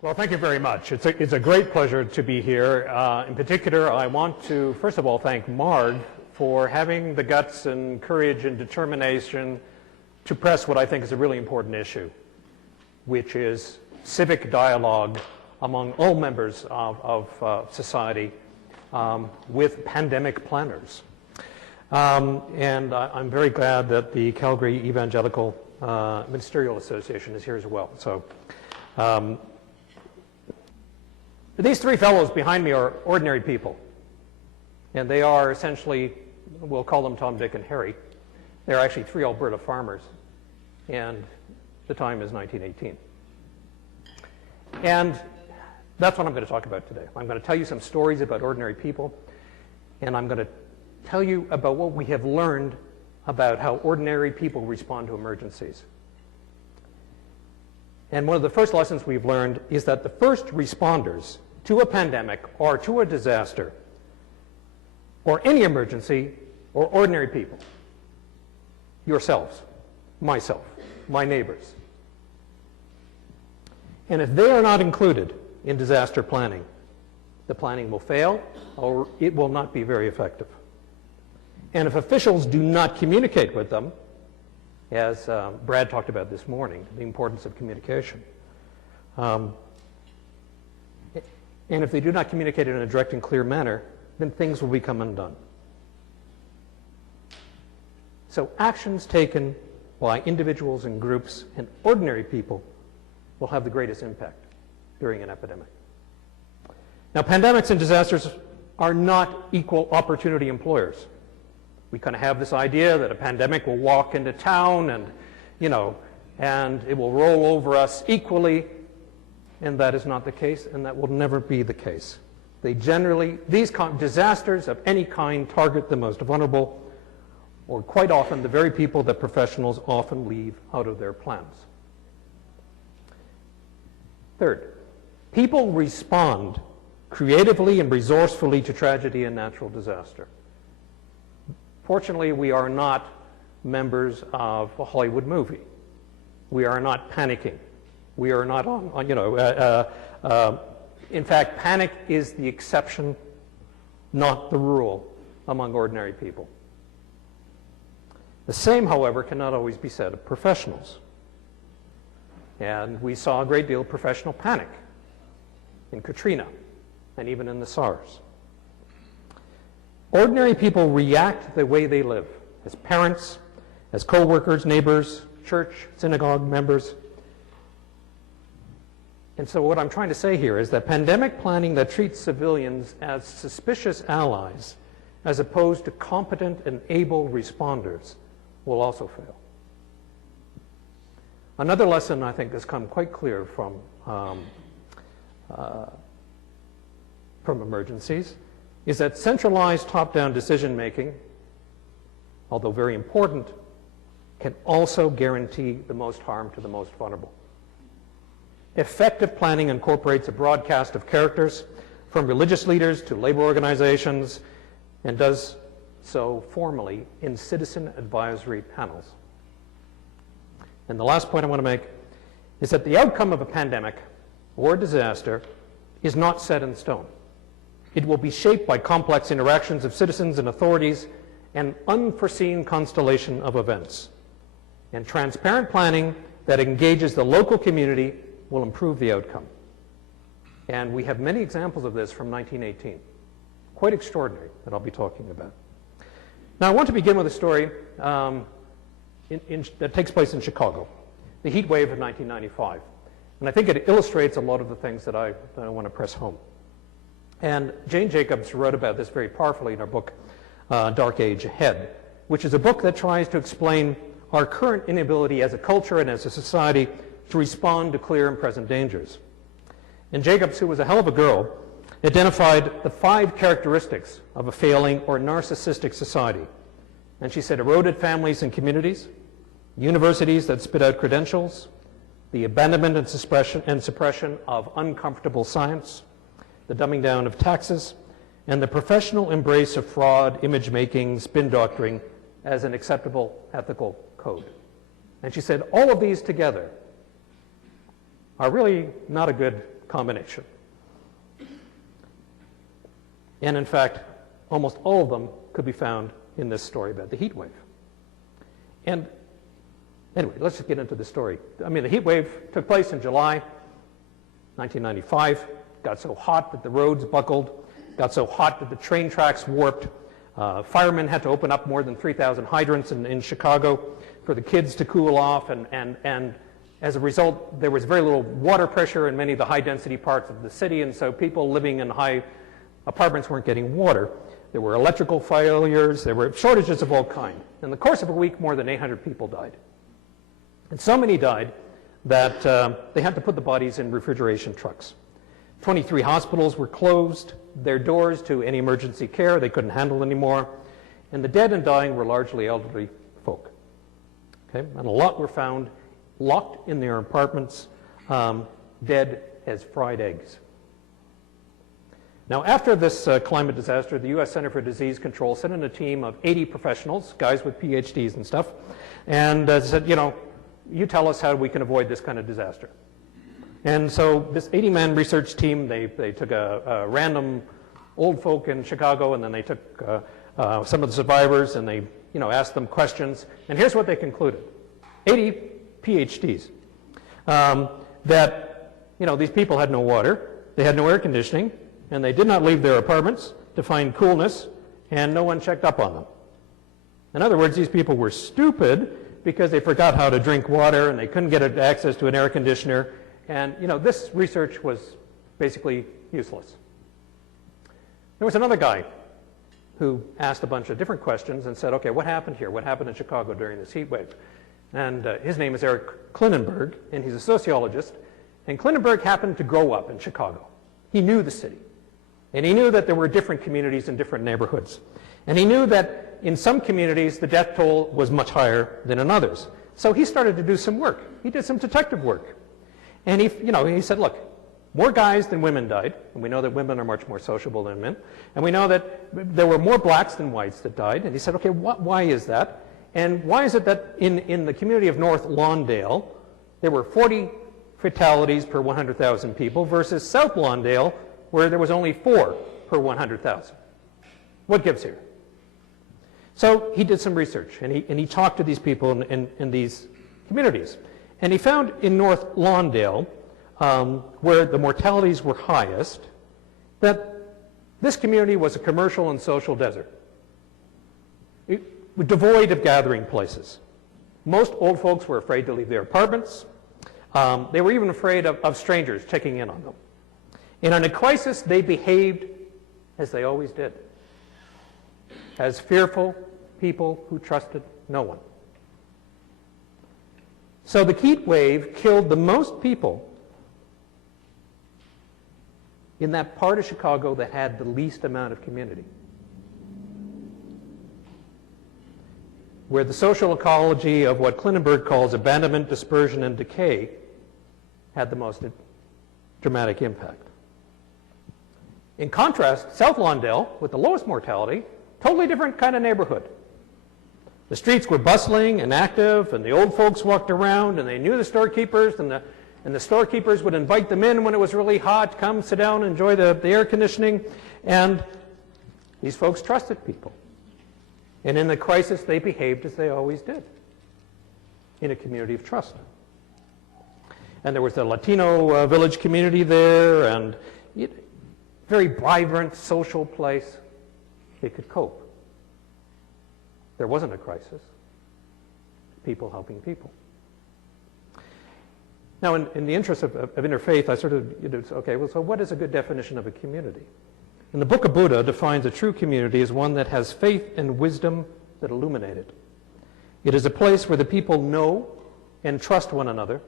Well, thank you very much. It's a great pleasure to be here. In particular, I want to, first of all, thank Marg for having the guts and courage and determination to press what I think is a really important issue, which is civic dialogue among all members of society with pandemic planners. And I'm very glad that the Calgary Evangelical Ministerial Association is here as well. So. These three fellows behind me are ordinary people, and they are essentially, we'll call them Tom, Dick, and Harry. They're actually three Alberta farmers, and the time is 1918. And that's what I'm going to talk about today. I'm going to tell you some stories about ordinary people, and I'm going to tell you about what we have learned about how ordinary people respond to emergencies. And one of the first lessons we've learned is that the first responders to a pandemic or to a disaster or any emergency are ordinary people. Yourselves, myself, my neighbors. And if they are not included in disaster planning, the planning will fail or it will not be very effective. And if officials do not communicate with them, as Brad talked about this morning, the importance of communication. And if they do not communicate in a direct and clear manner, then things will become undone. So actions taken by individuals and groups and ordinary people will have the greatest impact during an epidemic. Now, pandemics and disasters are not equal opportunity employers. We kind of have this idea that a pandemic will walk into town and, and it will roll over us equally, and that is not the case, and that will never be the case. These disasters of any kind target the most vulnerable, or quite often the very people that professionals often leave out of their plans. Third, people respond creatively and resourcefully to tragedy and natural disaster. Fortunately, we are not members of a Hollywood movie. We are not panicking. We are not in fact, panic is the exception, not the rule among ordinary people. The same, however, cannot always be said of professionals. And we saw a great deal of professional panic in Katrina and even in the SARS. Ordinary people react the way they live, as parents, as co-workers, neighbors, church, synagogue members. And so what I'm trying to say here is that pandemic planning that treats civilians as suspicious allies, as opposed to competent and able responders, will also fail. Another lesson I think has come quite clear from emergencies is that centralized top-down decision-making, although very important, can also guarantee the most harm to the most vulnerable. Effective planning incorporates a broad cast of characters, from religious leaders to labor organizations, and does so formally in citizen advisory panels. And the last point I want to make is that the outcome of a pandemic or disaster is not set in stone. It will be shaped by complex interactions of citizens and authorities and unforeseen constellation of events. And transparent planning that engages the local community will improve the outcome. And we have many examples of this from 1918. Quite extraordinary, that I'll be talking about. Now, I want to begin with a story that takes place in Chicago, the heat wave of 1995. And I think it illustrates a lot of the things that I want to press home. And Jane Jacobs wrote about this very powerfully in her book, Dark Age Ahead, which is a book that tries to explain our current inability as a culture and as a society to respond to clear and present dangers. And Jacobs, who was a hell of a girl, identified the 5 characteristics of a failing or narcissistic society. And she said eroded families and communities, universities that spit out credentials, the abandonment and suppression of uncomfortable science, the dumbing down of taxes, and the professional embrace of fraud, image making, spin doctoring as an acceptable ethical code. And she said all of these together are really not a good combination. And in fact, almost all of them could be found in this story about the heat wave. And anyway, let's just get into the story. I mean, the heat wave took place in July 1995. Got so hot that the roads buckled, got so hot that the train tracks warped. Firemen had to open up more than 3,000 hydrants in Chicago for the kids to cool off, and as a result, there was very little water pressure in many of the high-density parts of the city, and so people living in high apartments weren't getting water. There were electrical failures, there were shortages of all kinds. In the course of a week, more than 800 people died. And so many died that they had to put the bodies in refrigeration trucks. 23 hospitals were closed, their doors to any emergency care they couldn't handle anymore, and the dead and dying were largely elderly folk. Okay? And a lot were found locked in their apartments, dead as fried eggs. Now, after this climate disaster, the U.S. Center for Disease Control sent in a team of 80 professionals, guys with PhDs and stuff, and said, you know, you tell us how we can avoid this kind of disaster. And so this 80-man research team, they took a random old folk in Chicago, and then they took some of the survivors, and they asked them questions. And here's what they concluded. 80 PhDs. That these people had no water, they had no air conditioning, and they did not leave their apartments to find coolness, and no one checked up on them. In other words, these people were stupid because they forgot how to drink water, and they couldn't get access to an air conditioner. And, this research was basically useless. There was another guy who asked a bunch of different questions and said, okay, what happened here? What happened in Chicago during this heat wave? And his name is Eric Klinenberg, and he's a sociologist. And Klinenberg happened to grow up in Chicago. He knew the city. And he knew that there were different communities in different neighborhoods. And he knew that in some communities, the death toll was much higher than in others. So he started to do some work. He did some detective work. And he said, look, more guys than women died, and we know that women are much more sociable than men, and we know that there were more blacks than whites that died. And he said, okay, why is that? And why is it that in the community of North Lawndale, there were 40 fatalities per 100,000 people versus South Lawndale, where there was only 4 per 100,000? What gives here? So he did some research, and he talked to these people in these communities. And he found in North Lawndale, where the mortalities were highest, that this community was a commercial and social desert, devoid of gathering places. Most old folks were afraid to leave their apartments. They were even afraid of strangers checking in on them. And in a crisis, they behaved as they always did, as fearful people who trusted no one. So the heat wave killed the most people in that part of Chicago that had the least amount of community, where the social ecology of what Klinenberg calls abandonment, dispersion, and decay had the most dramatic impact. In contrast, South Lawndale, with the lowest mortality, totally different kind of neighborhood. The streets were bustling and active, and the old folks walked around, and they knew the storekeepers, and the storekeepers would invite them in when it was really hot, come sit down, enjoy the air conditioning, and these folks trusted people. And in the crisis, they behaved as they always did, in a community of trust. And there was a Latino village community there, and very vibrant social place. They could cope. There wasn't a crisis. People helping people. Now, in the interest of interfaith, I sort of, okay, well, so what is a good definition of a community? And the Book of Buddha defines a true community as one that has faith and wisdom that illuminate it. It is a place where the people know and trust one another,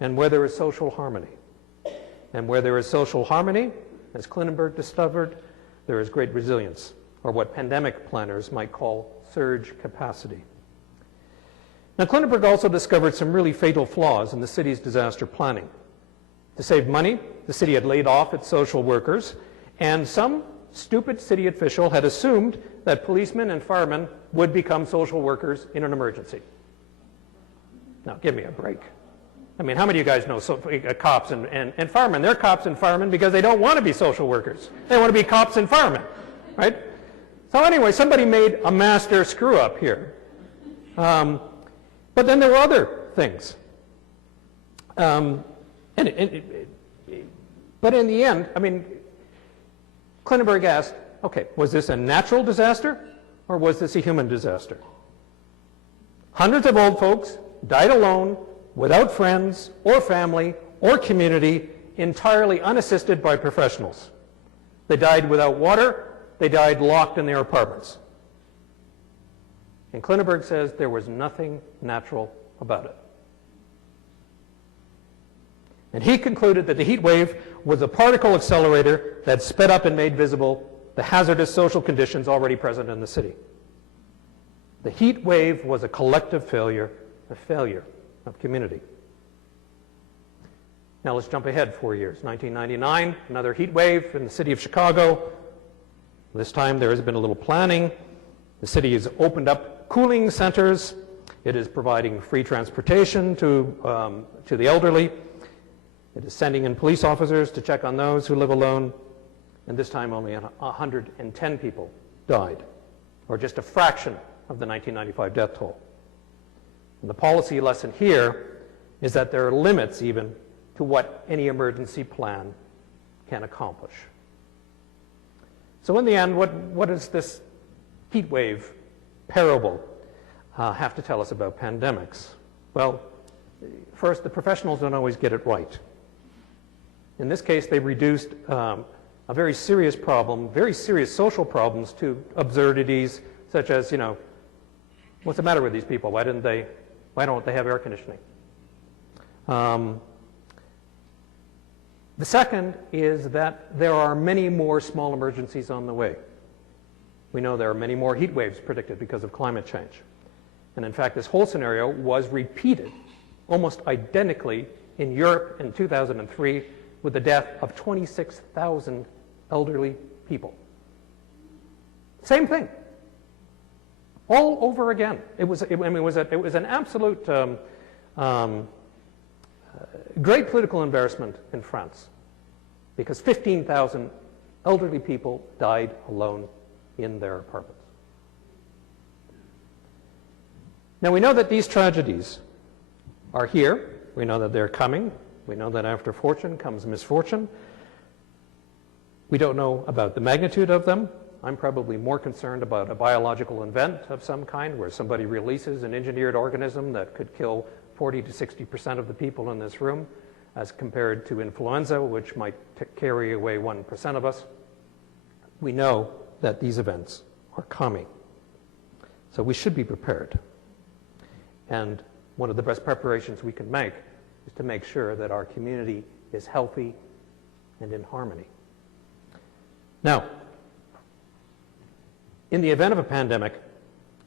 and where there is social harmony. And where there is social harmony, as Klinenberg discovered, there is great resilience, or what pandemic planners might call surge capacity. Now, Klinenberg also discovered some really fatal flaws in the city's disaster planning. To save money, the city had laid off its social workers, and some stupid city official had assumed that policemen and firemen would become social workers in an emergency. Now, give me a break. I mean, how many of you guys know cops and firemen? They're cops and firemen because they don't want to be social workers. They want to be cops and firemen, right? So anyway, somebody made a master screw-up here. But then there were other things. But in the end, I mean, Klinenberg asked, okay, was this a natural disaster or was this a human disaster? Hundreds of old folks died alone, without friends or family or community, entirely unassisted by professionals. They died without water. They died locked in their apartments. And Klinenberg says there was nothing natural about it. And he concluded that the heat wave was a particle accelerator that sped up and made visible the hazardous social conditions already present in the city. The heat wave was a collective failure, a failure of community. Now let's jump ahead 4 years. 1999, another heat wave in the city of Chicago. This time there has been a little planning. The city has opened up cooling centers. It is providing free transportation to the elderly. It is sending in police officers to check on those who live alone. And this time only 110 people died, or just a fraction of the 1995 death toll. And the policy lesson here is that there are limits even to what any emergency plan can accomplish. So in the end, what does this heat wave parable have to tell us about pandemics? Well, first, the professionals don't always get it right. In this case, they reduced a very serious problem, very serious social problems, to absurdities such as, you know, what's the matter with these people? Why don't they have air conditioning? The second is that there are many more small emergencies on the way. We know there are many more heat waves predicted because of climate change. And in fact, this whole scenario was repeated almost identically in Europe in 2003 with the death of 26,000 elderly people. Same thing. All over again. It was an absolute great political embarrassment in France because 15,000 elderly people died alone in their apartments. Now we know that these tragedies are here. We know that they're coming. We know that after fortune comes misfortune. We don't know about the magnitude of them. I'm probably more concerned about a biological event of some kind where somebody releases an engineered organism that could kill 40 to 60% of the people in this room, as compared to influenza, which might carry away 1% of us. We know that these events are coming. So we should be prepared. And one of the best preparations we can make is to make sure that our community is healthy and in harmony. Now, in the event of a pandemic,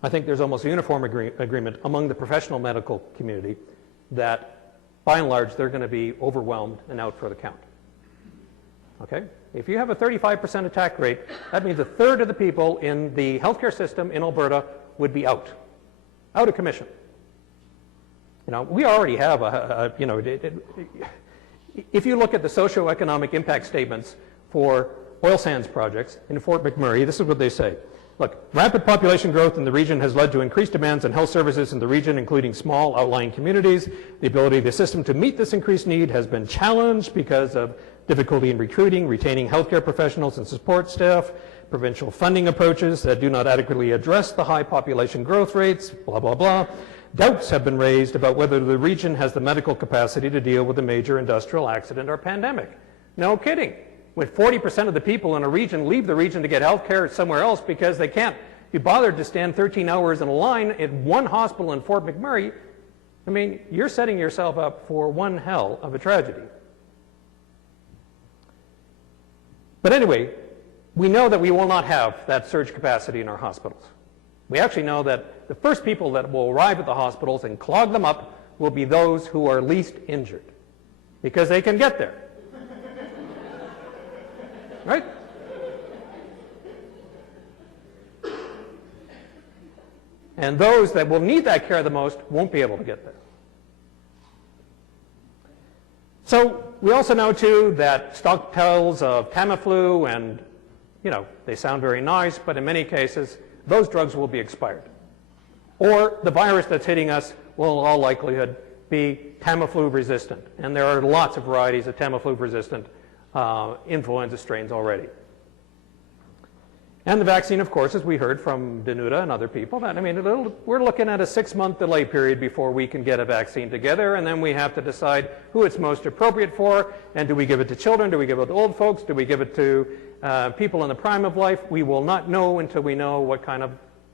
I think there's almost a uniform agreement among the professional medical community that, by and large, they're going to be overwhelmed and out for the count. Okay? If you have a 35% attack rate, that means a third of the people in the healthcare system in Alberta would be out of commission. You know, we already have if you look at the socioeconomic impact statements for oil sands projects in Fort McMurray, this is what they say. Look, rapid population growth in the region has led to increased demands on health services in the region, including small outlying communities. The ability of the system to meet this increased need has been challenged because of difficulty in recruiting, retaining healthcare professionals and support staff, provincial funding approaches that do not adequately address the high population growth rates, blah, blah, blah. Doubts have been raised about whether the region has the medical capacity to deal with a major industrial accident or pandemic. No kidding. When 40% of the people in a region leave the region to get health care somewhere else because they can't be bothered to stand 13 hours in a line at one hospital in Fort McMurray, I mean, you're setting yourself up for one hell of a tragedy. But anyway, we know that we will not have that surge capacity in our hospitals. We actually know that the first people that will arrive at the hospitals and clog them up will be those who are least injured, because they can get there. Right? And those that will need that care the most won't be able to get there. So we also know, too, that stockpiles of Tamiflu and, they sound very nice, but in many cases, those drugs will be expired. Or the virus that's hitting us will in all likelihood be Tamiflu resistant. And there are lots of varieties of Tamiflu resistant influenza strains already. And the vaccine, of course, as we heard from Danuta and other people, that, we're looking at a 6-month delay period before we can get a vaccine together, and then we have to decide who it's most appropriate for, and do we give it to children, do we give it to old folks, do we give it to people in the prime of life? We will not know until we know what kind of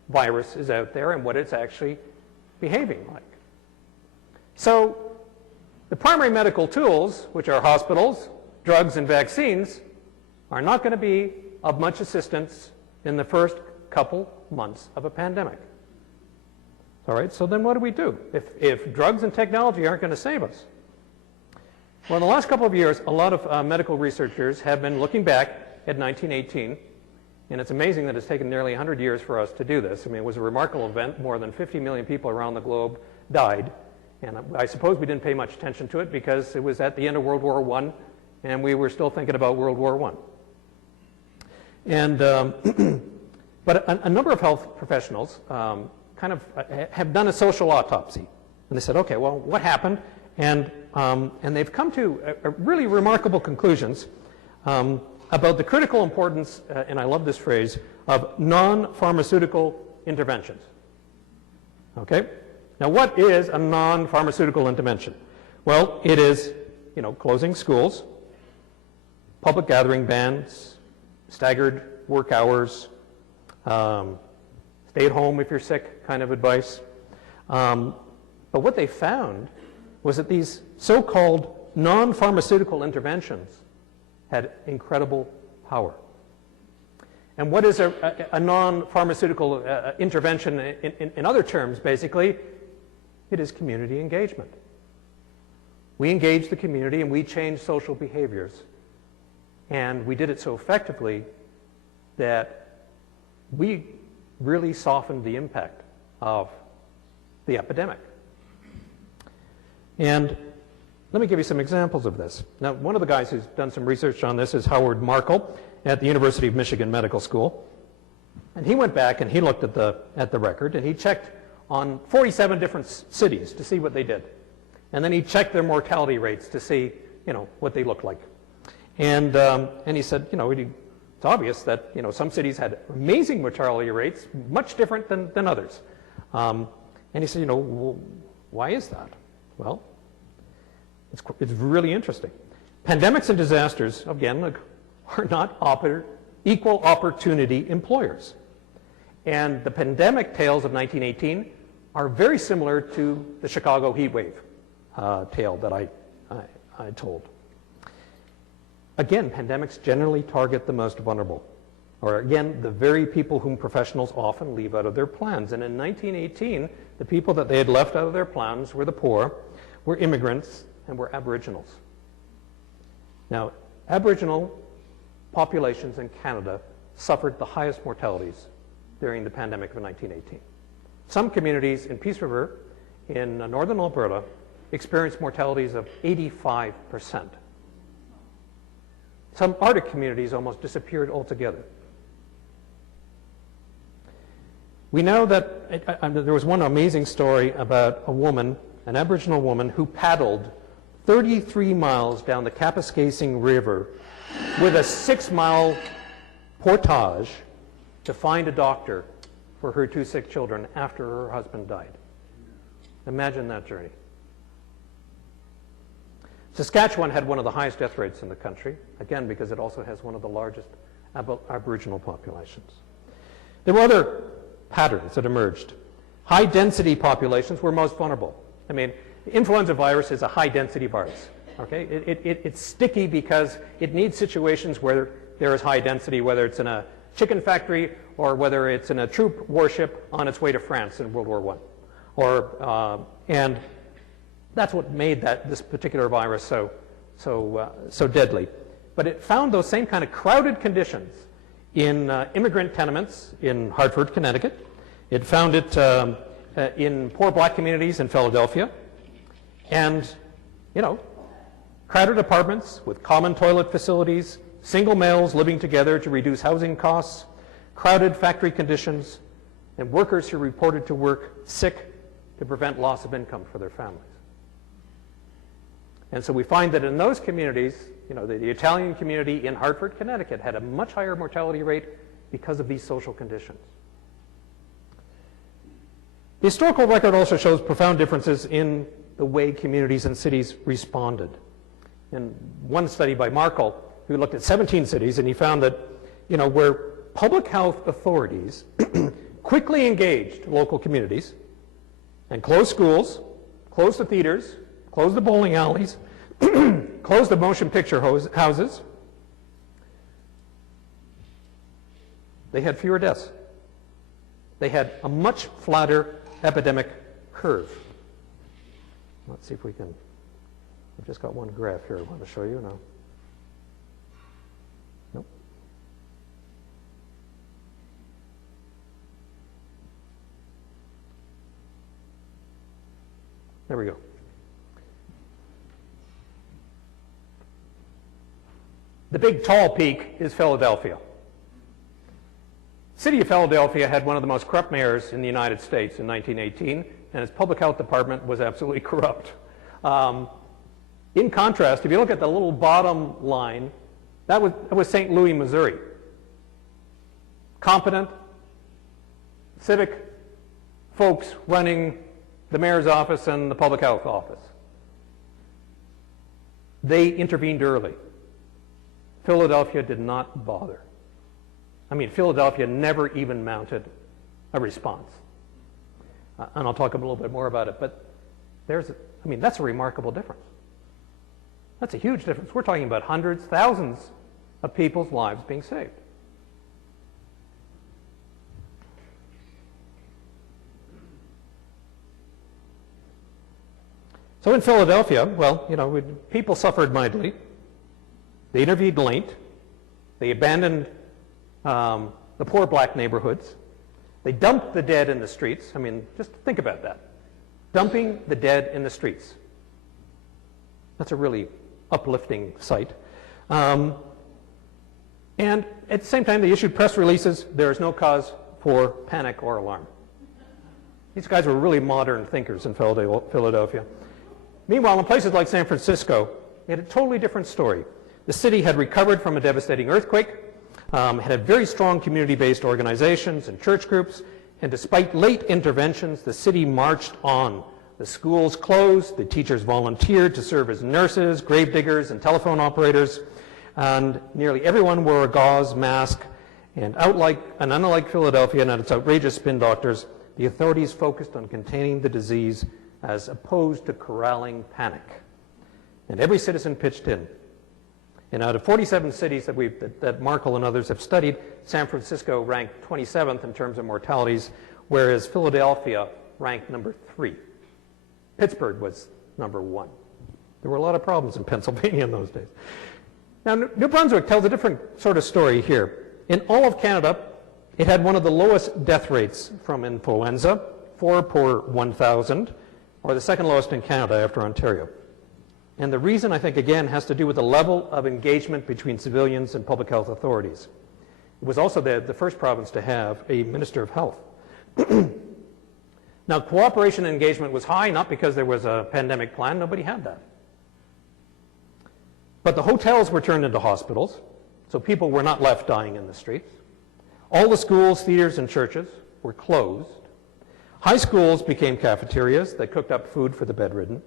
virus is out there and what it's actually behaving like. So the primary medical tools, which are hospitals, drugs, and vaccines, are not going to be of much assistance in the first couple months of a pandemic. All right, so then what do? If drugs and technology aren't going to save us? Well, in the last couple of years, a lot of medical researchers have been looking back at 1918, and it's amazing that it's taken nearly 100 years for us to do this. It was a remarkable event. More than 50 million people around the globe died, and I suppose we didn't pay much attention to it because it was at the end of World War I, and we were still thinking about World War I. And but a number of health professionals have done a social autopsy, and they said, okay, well, what happened? And they've come to really remarkable conclusions about the critical importance, and I love this phrase, of non-pharmaceutical interventions. Okay? Now, what is a non-pharmaceutical intervention? Well, it is, closing schools, public gathering bans, staggered work hours, stay at home if you're sick kind of advice. But what they found was that these so-called non-pharmaceutical interventions had incredible power. And what is a non-pharmaceutical intervention in other terms, basically? It is community engagement. We engage the community and we change social behaviors. And we did it so effectively that we really softened the impact of the epidemic. And let me give you some examples of this. Now, one of the guys who's done some research on this is Howard Markle at the University of Michigan Medical School. And he went back and he looked at the record and he checked on 47 different cities to see what they did. And then he checked their mortality rates to see, what they looked like. And he said, it's obvious that, some cities had amazing mortality rates, much different than others. And he said, why is that? Well, it's really interesting. Pandemics and disasters, again, are not equal opportunity employers. And the pandemic tales of 1918 are very similar to the Chicago heat wave tale that I told. Again, pandemics generally target the most vulnerable, or again, the very people whom professionals often leave out of their plans. And in 1918, the people that they had left out of their plans were the poor, were immigrants, and were Aboriginals. Now, Aboriginal populations in Canada suffered the highest mortalities during the pandemic of 1918. Some communities in Peace River in northern Alberta experienced mortalities of 85%. Some Arctic communities almost disappeared altogether. We know that there was one amazing story about a woman, an Aboriginal woman, who paddled 33 miles down the Kapuskasing River with a 6-mile portage to find a doctor for her 2 sick children after her husband died. Imagine that journey. Saskatchewan had one of the highest death rates in the country, again, because it also has one of the largest Aboriginal populations. There were other patterns that emerged. High-density populations were most vulnerable. The influenza virus is a high-density virus. Okay? It's sticky because it needs situations where there is high density, whether it's in a chicken factory or whether it's in a troop warship on its way to France in World War I. And that's what made this particular virus so deadly. But it found those same kind of crowded conditions in immigrant tenements in Hartford, Connecticut. It found it in poor black communities in Philadelphia. And, Crowded apartments with common toilet facilities, single males living together to reduce housing costs, crowded factory conditions, and workers who reported to work sick to prevent loss of income for their families. And so we find that in those communities, the Italian community in Hartford, Connecticut had a much higher mortality rate because of these social conditions. The historical record also shows profound differences in the way communities and cities responded. In one study by Markle, who looked at 17 cities, and he found that, where public health authorities quickly engaged local communities and closed schools, closed the theaters, closed the bowling alleys, closed the motion picture houses, they had fewer deaths. They had a much flatter epidemic curve. Let's see if we can, I've just got one graph here I want to show you now. Nope. There we go. The big tall peak is Philadelphia. The city of Philadelphia had one of the most corrupt mayors in the United States in 1918, and its public health department was absolutely corrupt. In contrast, if you look at the little bottom line, that was St. Louis, Missouri. Competent, civic folks running the mayor's office and the public health office. They intervened early. Philadelphia did not bother. Philadelphia never even mounted a response. And I'll talk a little bit more about it, but that's a remarkable difference. That's a huge difference. We're talking about hundreds, thousands of people's lives being saved. So in Philadelphia, people suffered mightily. They intervened late. They abandoned the poor black neighborhoods. They dumped the dead in the streets. Just think about that. Dumping the dead in the streets. That's a really uplifting sight. And at the same time, they issued press releases, there is no cause for panic or alarm. These guys were really modern thinkers in Philadelphia. Meanwhile, in places like San Francisco, they had a totally different story. The city had recovered from a devastating earthquake, had very strong community-based organizations and church groups, and despite late interventions, the city marched on. The schools closed, the teachers volunteered to serve as nurses, gravediggers, and telephone operators, and nearly everyone wore a gauze mask, and unlike Philadelphia and its outrageous spin doctors, the authorities focused on containing the disease as opposed to corralling panic. And every citizen pitched in. And out of 47 cities that Markle and others have studied, San Francisco ranked 27th in terms of mortalities, whereas Philadelphia ranked number 3. Pittsburgh was number 1. There were a lot of problems in Pennsylvania in those days. Now, New Brunswick tells a different sort of story here. In all of Canada, it had one of the lowest death rates from influenza, 4 per 1,000, or the second lowest in Canada after Ontario. And the reason, I think, again, has to do with the level of engagement between civilians and public health authorities. It was also the first province to have a Minister of Health. Now, cooperation and engagement was high, not because there was a pandemic plan. Nobody had that. But the hotels were turned into hospitals, so people were not left dying in the streets. All the schools, theaters, and churches were closed. High schools became cafeterias that cooked up food for the bedridden.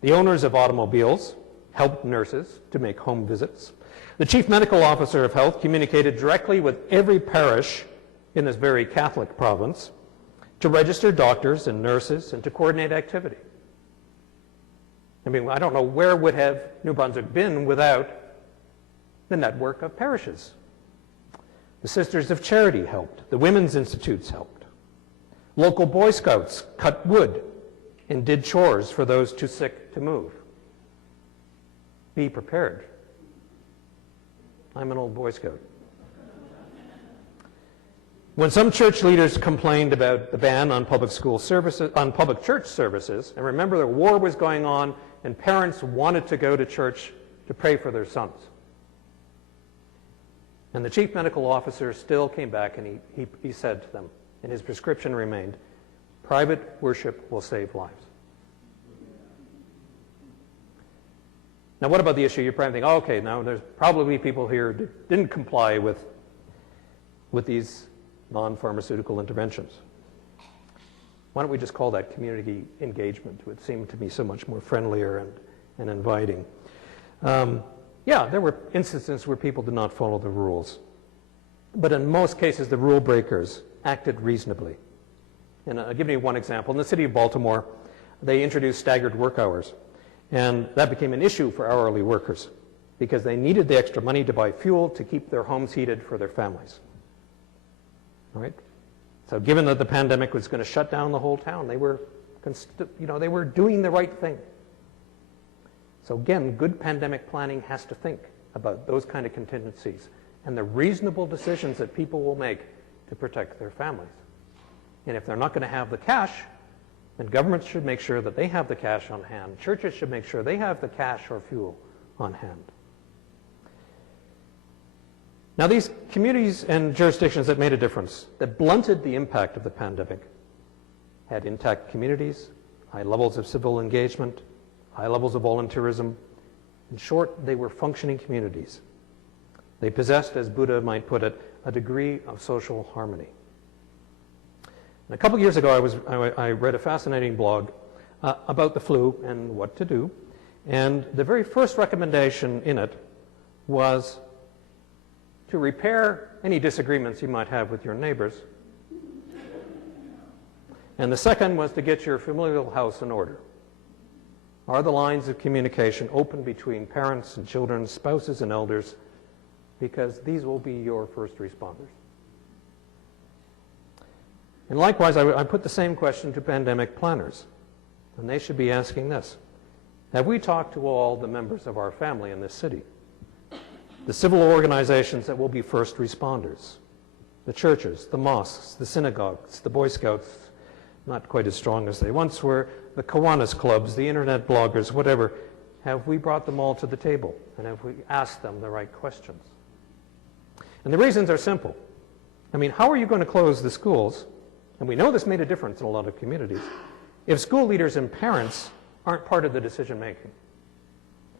The owners of automobiles helped nurses to make home visits. The chief medical officer of health communicated directly with every parish in this very Catholic province to register doctors and nurses and to coordinate activity. I don't know where would have New Brunswick been without the network of parishes. The Sisters of Charity helped. The Women's Institutes helped. Local Boy Scouts cut wood and did chores for those too sick to move. Be prepared. I'm an old Boy Scout. When some church leaders complained about the ban on public school services, on public church services, and remember the war was going on and parents wanted to go to church to pray for their sons. And the chief medical officer still came back and he said to them, and his prescription remained, private worship will save lives. Now, what about the issue? You're probably thinking, oh, okay, now there's probably people here who didn't comply with these non-pharmaceutical interventions. Why don't we just call that community engagement? It would seem to be so much more friendlier and inviting. Yeah, there were instances where people did not follow the rules. But in most cases, the rule breakers acted reasonably. And I'll give you one example. In the city of Baltimore, they introduced staggered work hours. And that became an issue for hourly workers because they needed the extra money to buy fuel to keep their homes heated for their families. All right? So given that the pandemic was going to shut down the whole town, they were doing the right thing. So again, good pandemic planning has to think about those kind of contingencies and the reasonable decisions that people will make to protect their families. And if they're not going to have the cash, then governments should make sure that they have the cash on hand. Churches should make sure they have the cash or fuel on hand. Now, these communities and jurisdictions that made a difference, that blunted the impact of the pandemic, had intact communities, high levels of civil engagement, high levels of volunteerism. In short, they were functioning communities. They possessed, as Buddha might put it, a degree of social harmony. And a couple of years ago, I read a fascinating blog about the flu and what to do. And the very first recommendation in it was to repair any disagreements you might have with your neighbors. And the second was to get your familial house in order. Are the lines of communication open between parents and children, spouses and elders? Because these will be your first responders. And likewise, I put the same question to pandemic planners. And they should be asking this. Have we talked to all the members of our family in this city? The civil organizations that will be first responders. The churches, the mosques, the synagogues, the Boy Scouts, not quite as strong as they once were, the Kiwanis clubs, the internet bloggers, whatever. Have we brought them all to the table? And have we asked them the right questions? And the reasons are simple. I mean, how are you going to close the schools? And we know this made a difference in a lot of communities. If school leaders and parents aren't part of the decision making.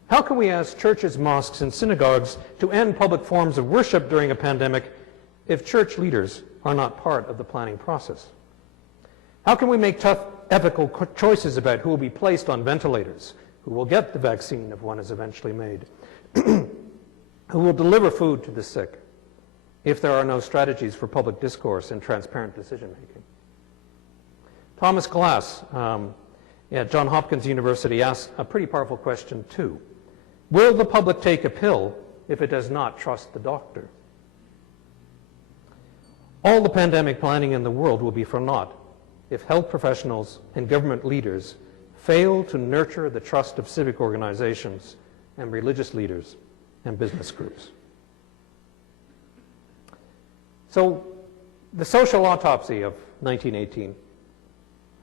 How can we ask churches, mosques, and synagogues to end public forms of worship during a pandemic if church leaders are not part of the planning process? How can we make tough ethical choices about who will be placed on ventilators, who will get the vaccine if one is eventually made, who will deliver food to the sick, if there are no strategies for public discourse and transparent decision making? Thomas Glass at Johns Hopkins University asked a pretty powerful question too. Will the public take a pill if it does not trust the doctor? All the pandemic planning in the world will be for naught if health professionals and government leaders fail to nurture the trust of civic organizations and religious leaders and business groups. So the social autopsy of 1918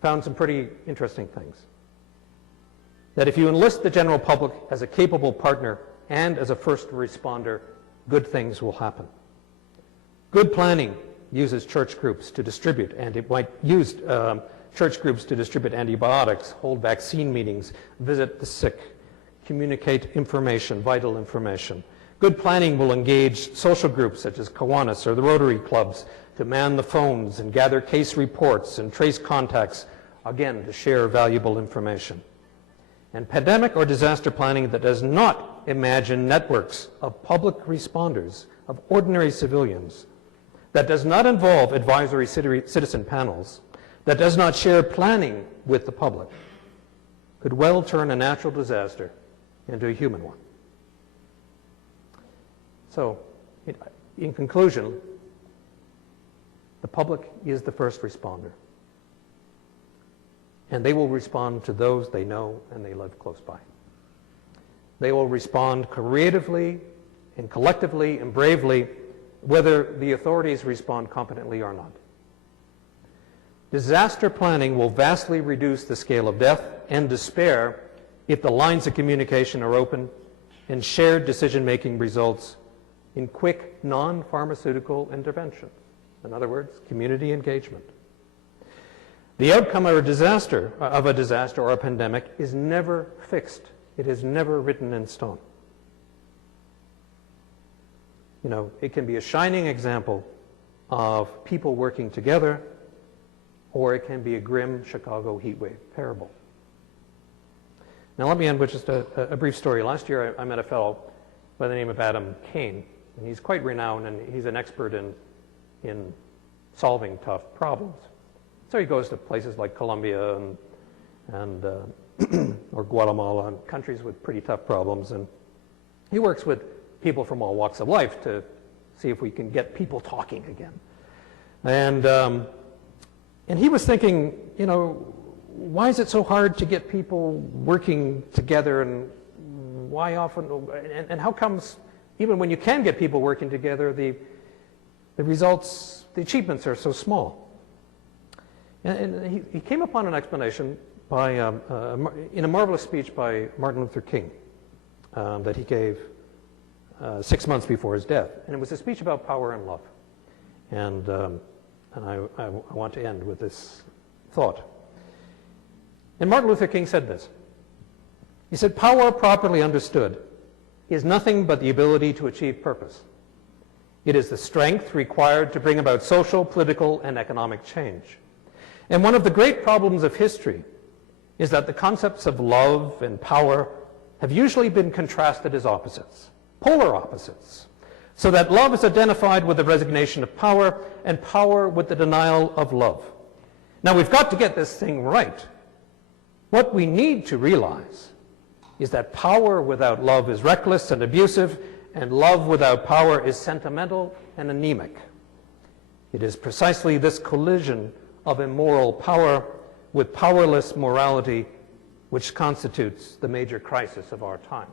found some pretty interesting things. That if you enlist the general public as a capable partner and as a first responder, good things will happen. Good planning uses church groups to distribute, and it might use church groups to distribute antibiotics, hold vaccine meetings, visit the sick, communicate information, vital information. Good planning will engage social groups such as Kiwanis or the Rotary Clubs to man the phones and gather case reports and trace contacts, again, to share valuable information. And pandemic or disaster planning that does not imagine networks of public responders, of ordinary civilians, that does not involve advisory citizen panels, that does not share planning with the public, could well turn a natural disaster into a human one. So, in conclusion, the public is the first responder. And they will respond to those they know and they live close by. They will respond creatively and collectively and bravely, whether the authorities respond competently or not. Disaster planning will vastly reduce the scale of death and despair if the lines of communication are open and shared decision-making results in quick, non-pharmaceutical interventions. In other words, community engagement. The outcome of a disaster or a pandemic is never fixed. It is never written in stone. You know, it can be a shining example of people working together, or it can be a grim Chicago heatwave parable. Now let me end with just a brief story. Last year I met a fellow by the name of Adam Kane, and he's quite renowned, and he's an expert in solving tough problems. So he goes to places like Colombia and or Guatemala, and countries with pretty tough problems, and he works with people from all walks of life to see if we can get people talking again. And he was thinking, you know, why is it so hard to get people working together, and why often, and how comes even when you can get people working together, the results, the achievements are so small? And he came upon an explanation by, in a marvelous speech by Martin Luther King that he gave 6 months before his death. And it was a speech about power and love. And I want to end with this thought. And Martin Luther King said this. He said, "Power properly understood is nothing but the ability to achieve purpose. It is the strength required to bring about social, political, and economic change. And one of the great problems of history is that the concepts of love and power have usually been contrasted as opposites, polar opposites, so that love is identified with the resignation of power and power with the denial of love. Now we've got to get this thing right. What we need to realize is that power without love is reckless and abusive, and love without power is sentimental and anemic. It is precisely this collision of immoral power with powerless morality which constitutes the major crisis of our time."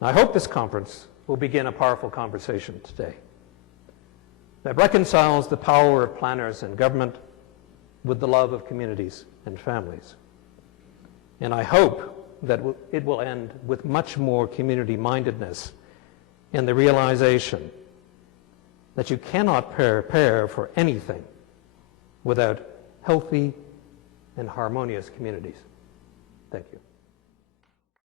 I hope this conference will begin a powerful conversation today that reconciles the power of planners and government with the love of communities and families. And I hope that it will end with much more community-mindedness and the realization that you cannot prepare for anything without healthy and harmonious communities. Thank you.